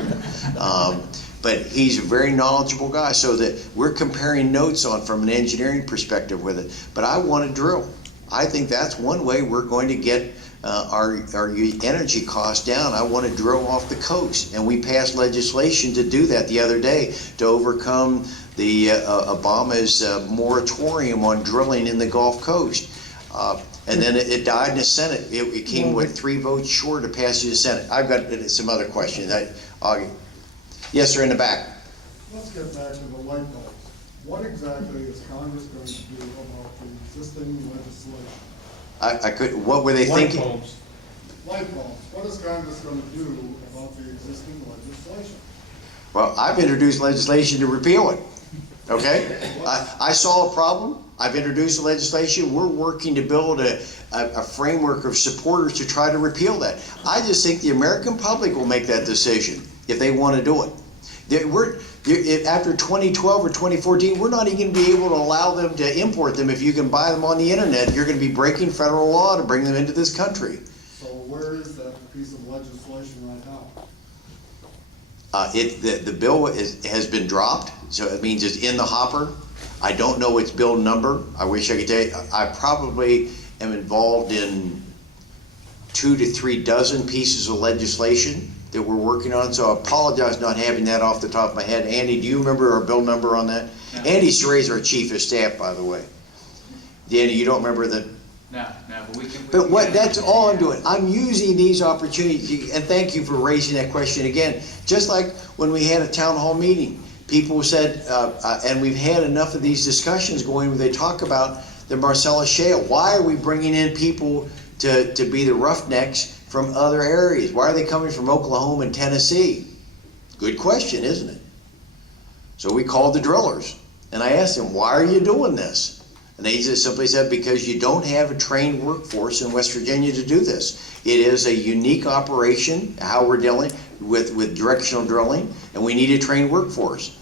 But he's a very knowledgeable guy, so that we're comparing notes on from an engineering perspective with it. But I want to drill. I think that's one way we're going to get our energy costs down. I want to drill off the coast, and we passed legislation to do that the other day to overcome the Obama's moratorium on drilling in the Gulf Coast. And then it died in the Senate. It came with 3 votes short to pass through the Senate. I've got some other questions. Yes, sir, in the back. Let's get back to the light bulbs. What exactly is Congress going to do about the existing legislation? What were they thinking? Light bulbs. What is Congress going to do about the existing legislation? Well, I've introduced legislation to repeal it. Okay? I saw a problem. I've introduced legislation. We're working to build a framework of supporters to try to repeal that. I just think the American public will make that decision if they want to do it. After 2012 or 2014, we're not even going to be able to allow them to import them. If you can buy them on the internet, you're going to be breaking federal law to bring them into this country. So where is that piece of legislation right now? The bill has been dropped, so it means it's in the hopper. I don't know its bill number. I wish I could tell you. I probably am involved in 2 to 3 dozen pieces of legislation that we're working on, so I apologize not having that off the top of my head. Andy, do you remember our bill number on that? No. Andy Seray's our chief of staff, by the way. Andy, you don't remember the? No, but we can. But that's all I'm doing. I'm using these opportunities, and thank you for raising that question again. Just like when we had a town hall meeting, people said, and we've had enough of these discussions going where they talk about the Marcellus Shale. Why are we bringing in people to be the roughnecks from other areas? Why are they coming from Oklahoma and Tennessee? Good question, isn't it? So we called the drillers, and I asked them, why are you doing this? And they just simply said, because you don't have a trained workforce in West Virginia to do this. It is a unique operation, how we're dealing with directional drilling, and we need a trained workforce.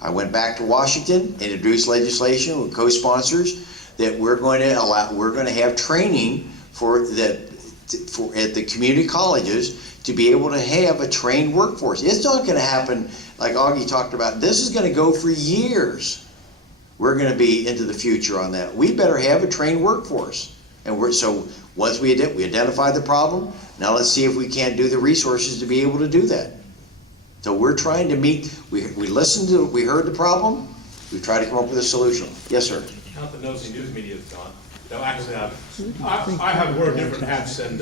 I went back to Washington, introduced legislation with co-sponsors that we're going to have training at the community colleges to be able to have a trained workforce. It's not going to happen like Augie talked about. This is going to go for years. We're going to be into the future on that. We better have a trained workforce. And so once we identify the problem, Now let's see if we can't do the resources to be able to do that. So we're trying to meet, we listened to, we heard the problem, we try to come up with a solution. Yes, sir. Not the nosy news media is gone. No, actually, I have wear different hats, and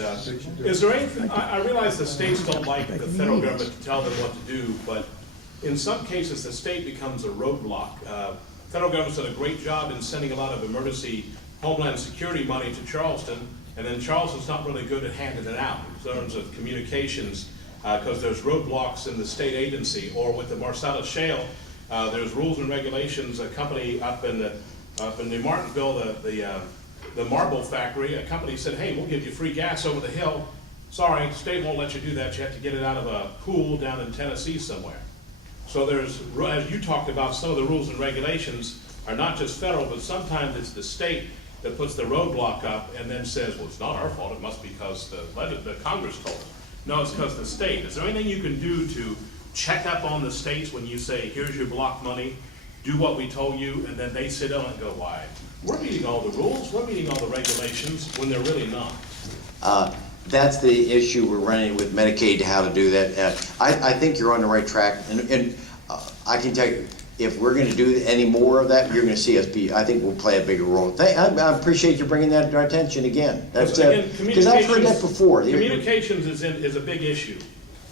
is there anything, I realize the states don't like the federal government to tell them what to do, but in some cases, the state becomes a roadblock. Federal government's done a great job in sending a lot of emergency Homeland Security money to Charleston, and then Charleston's not really good at handing it out in terms of communications, because there's roadblocks in the state agency, or with the Marcellus Shale, there's rules and regulations. A company up in New Martinsville, the marble factory, a company said, hey, we'll give you free gas over the hill. Sorry, state won't let you do that. You have to get it out of a pool down in Tennessee somewhere. So there's, as you talked about, some of the rules and regulations are not just federal, but sometimes it's the state that puts the roadblock up and then says, well, it's not our fault, it must be because the Congress told us. No, it's because the state. Is there anything you can do to check up on the states when you say, here's your block money, do what we told you, and then they sit down and go, why? We're meeting all the rules, we're meeting all the regulations, when they're really not. That's the issue we're running with Medicaid, how to do that. I think you're on the right track, and I can tell you, if we're going to do any more of that, you're going to see us be, I think we'll play a bigger role. I appreciate you bringing that to our attention again. That's because I've heard that before. Communications is a big issue.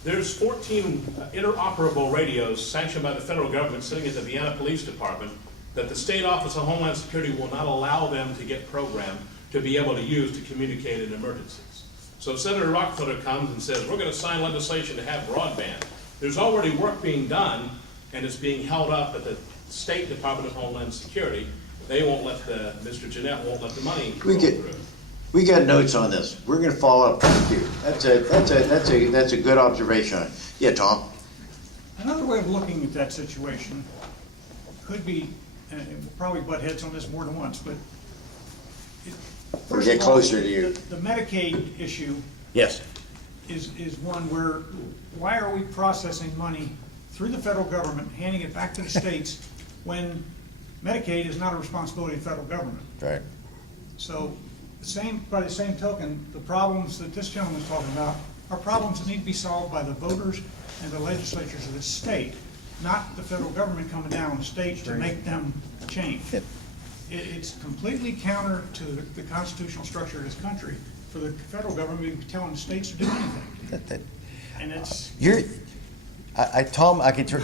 There's 14 interoperable radios sanctioned by the federal government sitting at the Vienna Police Department that the State Office of Homeland Security will not allow them to get programmed to be able to use to communicate in emergencies. So Senator Rockefeller comes and says, we're going to sign legislation to have broadband. There's already work being done, and it's being held up at the State Department of Homeland Security. They won't let Mr. Jeanette won't let the money go through. We got notes on this. We're going to follow up. Thank you. That's a good observation. Yeah, Tom. Another way of looking at that situation could be, and we'll probably butt heads on this more than once, but We'll get closer to you. The Medicaid issue. Yes. Is one where, why are we processing money through the federal government, handing it back to the states, when Medicaid is not a responsibility of the federal government? Right. So, by the same token, the problems that this gentleman is talking about are problems that need to be solved by the voters and the legislatures of the state, not the federal government coming down on the states to make them change. It's completely counter to the constitutional structure of this country for the federal government to be telling the states to do anything. And it's... Tom, I can turn.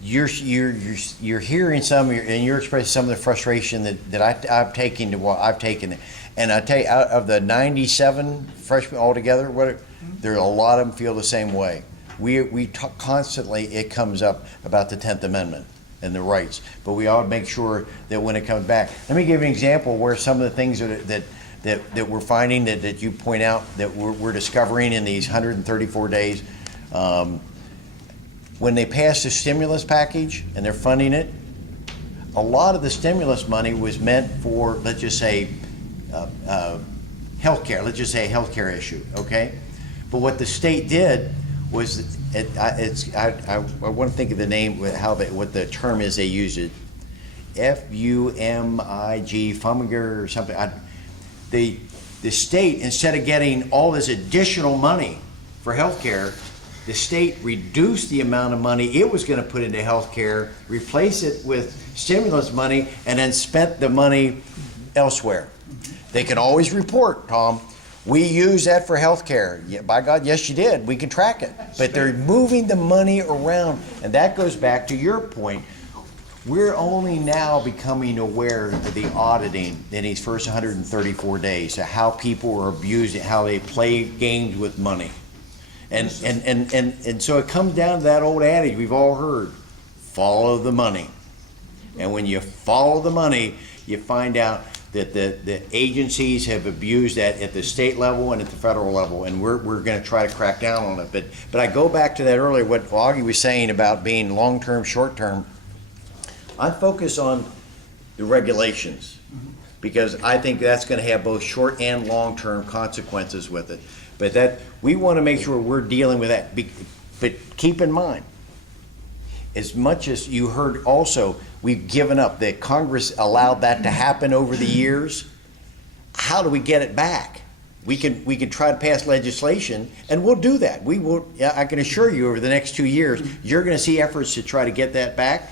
You're hearing some, and you're expressing some of the frustration that I've taken to what I've taken, and I tell you, out of the 97 freshmen altogether, there are a lot of them feel the same way. We talk constantly. It comes up about the 10th Amendment and the rights, but we ought to make sure that when it comes back. Let me give you an example where some of the things that we're finding that you point out that we're discovering in these 134 days. When they passed the stimulus package and they're funding it, a lot of the stimulus money was meant for, let's just say, healthcare. Let's just say a healthcare issue, okay? But what the state did was, I want to think of the name, what the term is they used it, FUMIG, fumiger or something. The state, instead of getting all this additional money for healthcare, the state reduced the amount of money it was going to put into healthcare, replace it with stimulus money, and then spent the money elsewhere. They can always report, Tom, we use that for healthcare. Yeah, by God, yes, you did. We can track it. But they're moving the money around, and that goes back to your point. We're only now becoming aware of the auditing in these first 134 days, of how people are abusing, how they play games with money. And so it comes down to that old adage we've all heard, follow the money. And when you follow the money, you find out that the agencies have abused that at the state level and at the federal level, and we're going to try to crack down on it. But I go back to that earlier, what Augie was saying about being long-term, short-term. I focus on the regulations because I think that's going to have both short and long-term consequences with it. But that we want to make sure we're dealing with that. But keep in mind, as much as you heard also, we've given up, that Congress allowed that to happen over the years. How do we get it back? we can try to pass legislation, and we'll do that. We will, yeah, I can assure you, over the next 2 years, you're gonna see efforts to try to get that back.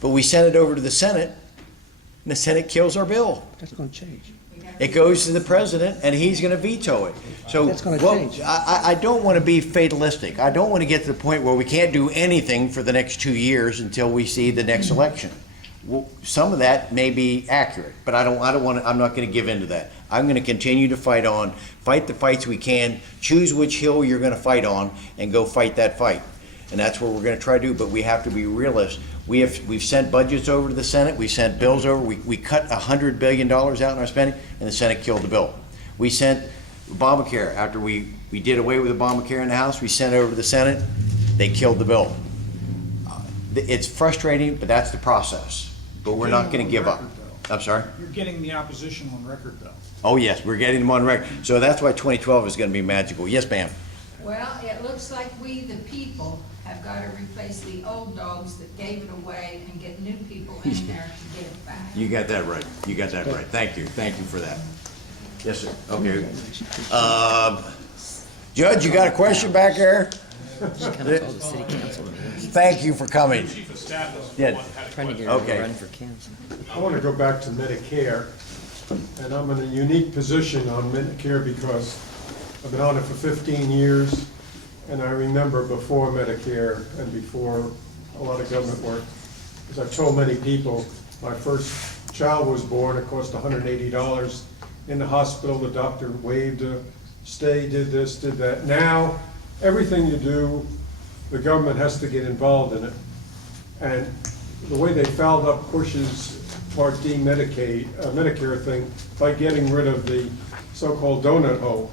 But we send it over to the Senate, and the Senate kills our bill. That's gonna change. It goes to the president, and he's gonna veto it. So, That's gonna well, change. I don't wanna be fatalistic. I don't wanna get to the point where we can't do anything for the next 2 years until we see the next election. Well, some of that may be accurate, but I don't wanna, I'm not gonna give in to that. I'm gonna continue to fight the fights we can, choose which hill you're gonna fight on, and go fight that fight. And that's what we're gonna try to do, but we have to be realists. We've sent budgets over to the Senate, we sent bills over, we cut $100 billion out in our spending, and the Senate killed the bill. We sent Obamacare, after we did away with Obamacare in the House, we sent it over to the Senate, they killed the bill. It's frustrating, but that's the process. But we're not gonna give up. I'm sorry? You're getting the opposition on record, though. Oh, yes, we're getting them on record. So that's why 2012 is gonna be magical. Yes, ma'am? Well, it looks like we, the people, have got to replace the old dogs that gave it away and get new people in there to get it back. You got that right. You got that right. Thank you. Thank you for that. Yes, sir. Okay. Judge, you got a question back there? Thank you for coming. Chief of Staff is Yeah. the one that had a Trying to get Okay. her to run for council. I want to go back to Medicare, and I'm in a unique position on Medicare because I've been on it for 15 years, and I remember before Medicare and before a lot of government work, as I've told many people, my first child was born, it cost $180 in the hospital, the doctor waived a stay, did this, did that. Now, everything you do, the government has to get involved in it. And the way they fouled up Bush's Part D Medicare thing by getting rid of the so-called donut hole.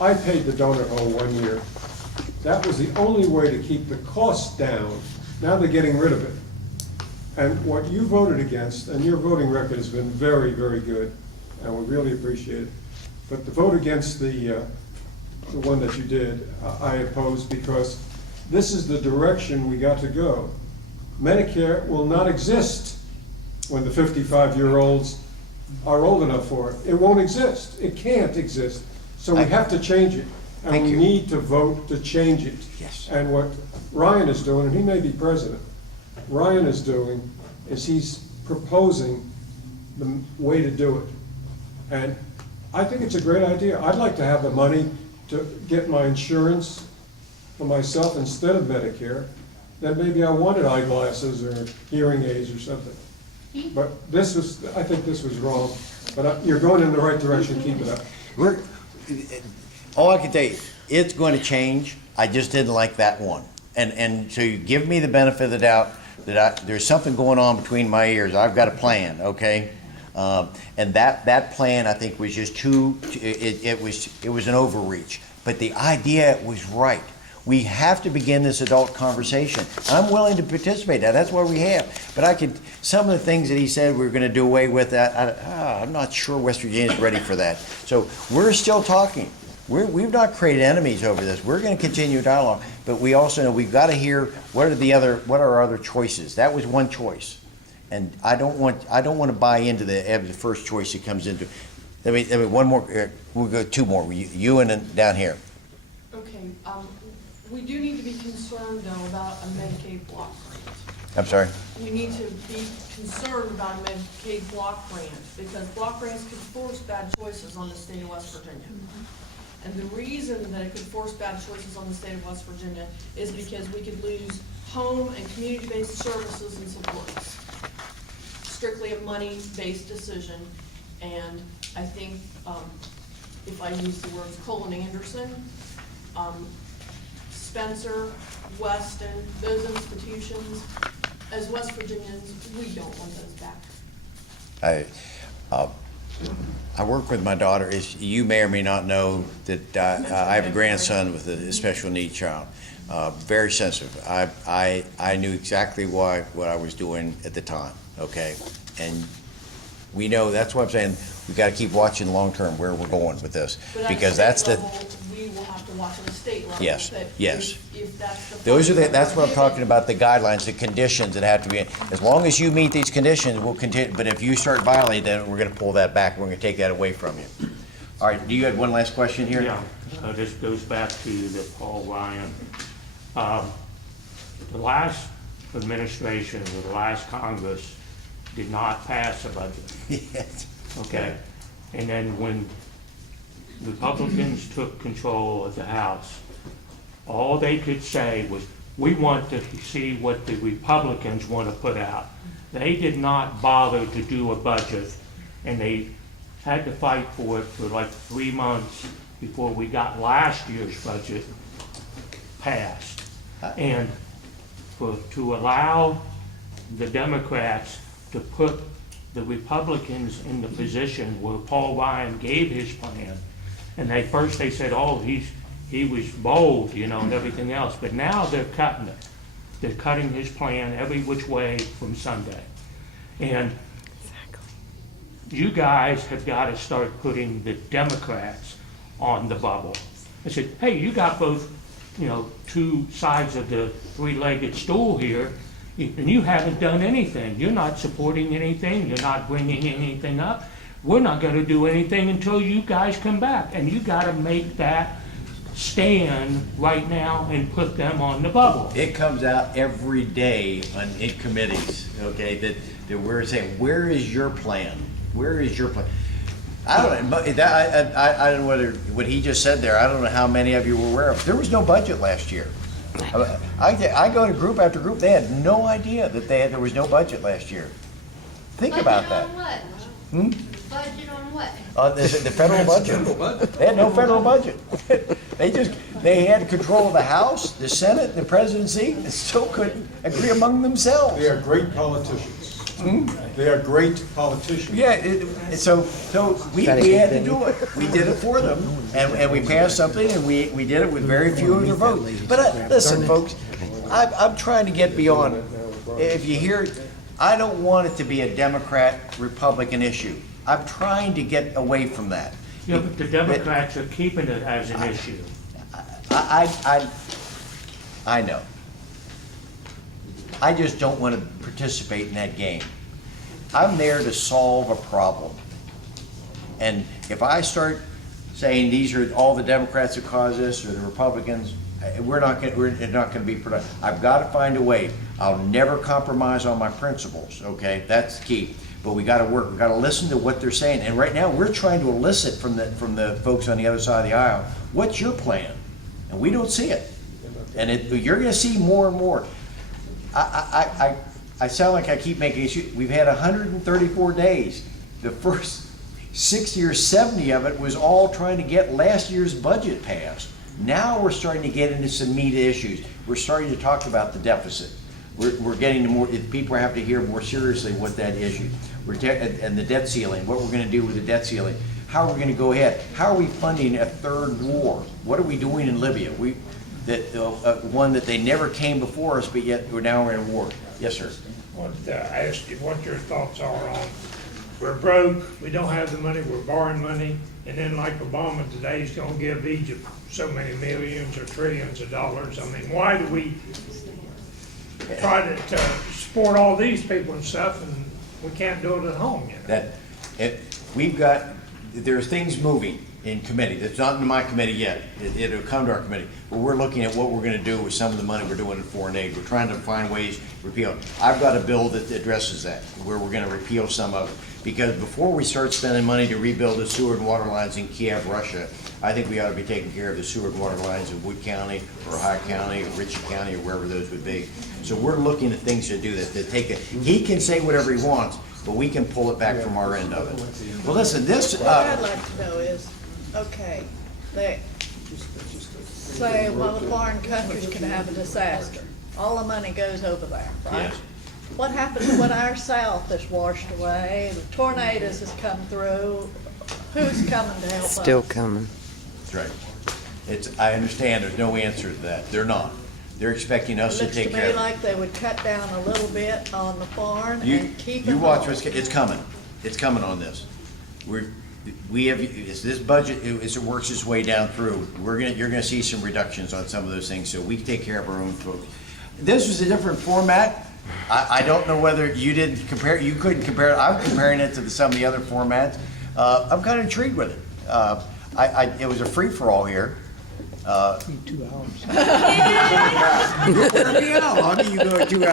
I paid the donut hole 1 year. That was the only way to keep the costs down. Now they're getting rid of it. And what you voted against, and your voting record has been very, very good, and we really appreciate it. But the vote against the one that you did, I opposed because this is the direction we got to go. Medicare will not exist when the 55-year-olds are old enough for it. It won't exist. It can't exist. So we have to change it. And we need to vote to change it. Yes. And what Ryan is doing, and he may be president, Ryan is doing is he's proposing the way to do it. And I think it's a great idea. I'd like to have the money to get my insurance for myself instead of Medicare. Then maybe I wanted eyeglasses or hearing aids or something. But this was, I think this was wrong. But you're going in the right direction, keep it up. All I can tell you, it's going to change. I just didn't like that one. And so you give me the benefit of the doubt that there's something going on between my ears. I've got a plan, okay? And that plan, I think, was just it was an overreach. But the idea was right. We have to begin this adult conversation. I'm willing to participate in that. That's why we have. But some of the things that he said we're going to do away with that, I'm not sure West Virginia's ready for that. So we're still talking. We've not created enemies over this. We're going to continue dialogue. But we also know we've got to hear what are our other choices. That was one choice. And I don't want to buy into the first choice that comes into. Let me one more. We'll go two more. You and then down here. Okay. We do need to be concerned, though, about a Medicaid block grant. I'm sorry? We need to be concerned about a Medicaid block grant, because block grants could force bad choices on the state of West Virginia. And the reason that it could force bad choices on the state of West Virginia is because we could lose home and community-based services and supports. Strictly a money-based decision, and I think, if I use the words Cole and Anderson, Spencer, Weston, those institutions, as West Virginians, we don't want those back. I work with my daughter. You may or may not know that I have a grandson with a special needs child. Very sensitive. I knew exactly what I was doing at the time, okay? And we know, that's what I'm saying, we've got to keep watching long-term where we're going with this. Because that's the we will have to watch on the state level. Yes, yes. If that's the. That's what I'm talking about, the guidelines, the conditions that have to be, as long as you meet these conditions, we'll continue, but if you start violating them, we're gonna pull that back, we're gonna take that away from you. All right, do you have one last question here? Yeah, this goes back to the Paul Ryan. The last administration, or the last Congress, did not pass a budget. Yes. Okay, and then when Republicans took control of the House, all they could say was, we want to see what the Republicans want to put out. They did not bother to do a budget, and they had to fight for it for like 3 months before we got last year's budget passed. And to allow the Democrats to put the Republicans in the position where Paul Ryan gave his plan, and they said, oh, he was bold, you know, and everything else, but now they're cutting it. They're cutting his plan every which way from Sunday. And you guys have got to start putting the Democrats on the bubble. I said, hey, you got both, you know, two sides of the three-legged stool here, and you haven't done anything. You're not supporting anything. You're not bringing anything up. We're not going to do anything until you guys come back. And you got to make that stand right now and put them on the bubble. It comes out every day in committees, okay, that we're saying, where is your plan? Where is your plan? I don't know, but I don't know whether, what he just said there, I don't know how many of you were aware of. There was no budget last year. I go to group after group, they had no idea that there was no budget last year. Think about that. Budget on what? Budget on what? The federal budget. They had no federal budget. They had control of the House, the Senate, the presidency, and still couldn't agree among themselves. They are great politicians. They are great politicians. Yeah, so we had to do it. We did it for them, and we passed something, and we did it with very few of their votes. But listen, folks, I'm trying to get beyond. If you hear, I don't want it to be a Democrat-Republican issue. I'm trying to get away from that. Yeah, but the Democrats are keeping it as an issue. I know. I just don't want to participate in that game. I'm there to solve a problem. And if I start saying these are all the Democrats that caused this or the Republicans, we're not going to be productive. I've got to find a way. I'll never compromise on my principles, okay? That's key. But we got to work. We got to listen to what they're saying. And right now we're trying to elicit from the folks on the other side of the aisle, what's your plan? And we don't see it. And you're going to see more and more. I sound like I keep making issues. We've had 134 days. The first 60 or 70 of it was all trying to get last year's budget passed. Now we're starting to get into some meat issues. We're starting to talk about the deficit. We're getting to more, people have to hear more seriously what that issue. And the debt ceiling, what we're going to do with the debt ceiling. How are we going to go ahead? How are we funding a third war? What are we doing in Libya? One that they never came before us, but yet we're now in a war. Yes, sir. I wanted to ask you what your thoughts are on, we're broke, we don't have the money, we're borrowing money, and then like Obama today, he's gonna give Egypt so many millions or trillions of dollars. I mean, why do we try to support all these people and stuff, and we can't do it at home, you know? There's things moving in committee. That's not in my committee yet. It'll come to our committee. But we're looking at what we're going to do with some of the money we're doing in foreign aid. We're trying to find ways to repeal. I've got a bill that addresses that, where we're going to repeal some of it. Because before we start spending money to rebuild the sewer and water lines in Kiev, Russia, I think we ought to be taking care of the sewer and water lines in Wood County or Ohio County or Ritchie County or wherever those would be. So we're looking at things to do that. He can say whatever he wants, but we can pull it back from our end of it. Well, listen, this. What I'd like to know is, okay, they say one of the foreign countries can have a disaster. All the money goes over there, right? Yes. What happens when our south is washed away, the tornadoes has come through? Who's coming to help us? Still coming. That's right. I understand there's no answer to that. They're not. They're expecting us to take care of it. Looks to me like they would cut down a little bit on the foreign and keep it You watch home. what's, it's coming. It's coming on this. We have, as this budget, as it works its way down through, you're gonna see some reductions on some of those things, so we take care of our own folks. This was a different format. I don't know whether you couldn't compare it. I'm comparing it to some of the other formats. I'm kind of intrigued with it. it was a free-for-all here. 2 hours. Yeah, I mean, you go 2 hours.